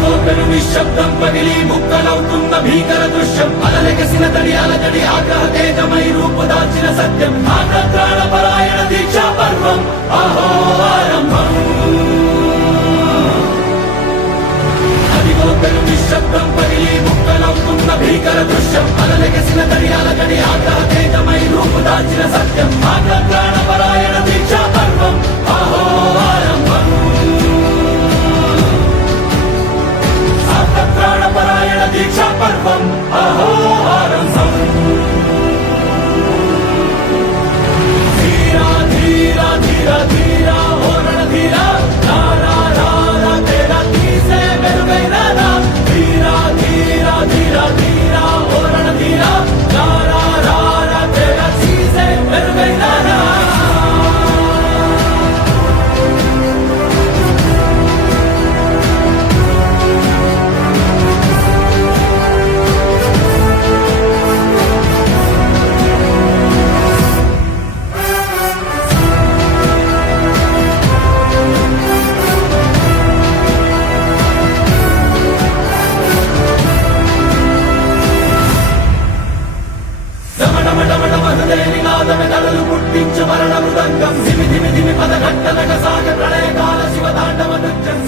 అదిగో పెను నిశ్శబ్దం పగిలి ముక్కలవుతున్న భీకర దృశ్యం అలలెగసిన తడి అలజడి ఆగ్రహ తేజమై రూపుదాల్చిన సత్యం ఆగ్రత్రాణ పరాయణ దీక్షా పర్వం అహో ఆరంభం అదిగో పెను నిశ్శబ్దం పగిలి ముక్కలవుతున్న భీకర దృశ్యం అలలెగసిన తడి అలజడి ఆగ్రహ తేజమై రూపుదాల్చిన సత్యం ఆగ్రత్రాణ పరాయణ దీక్షా పర్వం అహో ఆరంభం ప్రాణపరాయణ దీక్షా పర్వం అహో ఆరంభం ధీరా ధీరా ధీరా ధీరా ఓ రణధీరా రారా రారా తేరా తీసే వెలుగైన ధీరా ధీరా ధీరా ధీరా ఓ రణధీరా రారా రారా తేరా తీసే వెలుగైన నినాదమెదలు పుట్టించు మరణ మృదంగం ధిమి ధిమి ధిమి పదఘట్టనగ సాగ ప్రళయకాల శివతాండవ నృత్యం